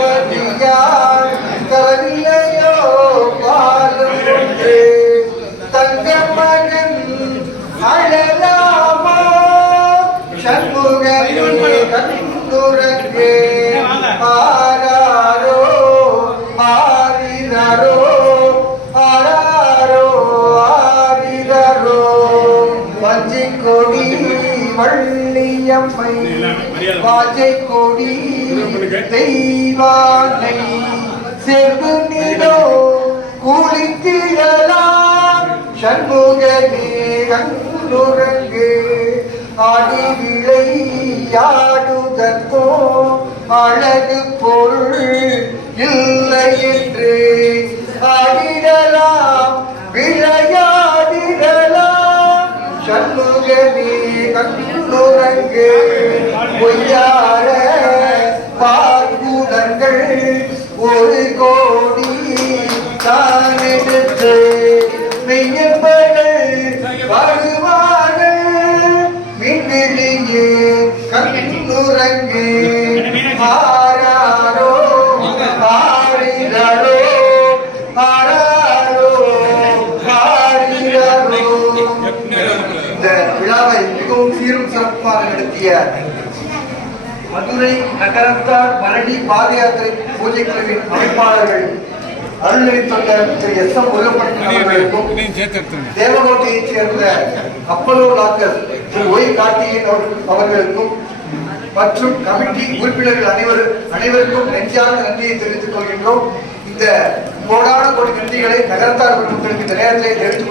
பார்வதியார் கவிலையோ பாலும் ஒன்று தங்க மகன் அழலாமா சண்முகமே கண்டுரங்கே ஆராரோ ஆரிரரோ ஆராரோ ஆரிரரோ வஞ்சி கொடி வள்ளியம்மை வாஜை கொடி தெய்வானை செவ்வு நிலோ குளித்திடலாம் சண்முகமே கண்டுரங்கு ஆடி விளையாடுதற்கோ அழகு பொருள் இல்லை என்று ஆடிடலாம் விளையாடிடலாம் சண்முகமே கண்டுரங்கு பொய்யார பார்க்குணர்கள் ஒரு கோடி தான் எடுத்து மெய்யப்பர்கள் வருவார்கள் விண்வெளியே கண்ணுரங்கு ஆராரோ ஆரிரரோ ஆராரோ ஆரிரரோ. இந்த விழாவை மிகவும் சீரும் சிறப்பாக நடத்திய மதுரை நகரத்தார் மரடி பாத யாத்திரை பூஜை குழுவின் அமைப்பாளர்கள் அருள்நிலை தொண்டர் திரு எஸ் எம் முருகப்பன் அவர்களுக்கும் தேவகோட்டையைச் சேர்ந்த அப்பலோ டாக்டர் திரு ஒய் கார்த்திகேயன் அவர்களுக்கும் மற்றும் கமிட்டி உறுப்பினர்கள் அனைவருக்கும் நெஞ்சார்ந்த நன்றியை தெரிவித்துக் கொள்கின்றோம். இந்த கோடான கோடி நன்றிகளை நகரத்தார் மக்களுக்கு இந்த நேரத்திலே தெரிவித்துக்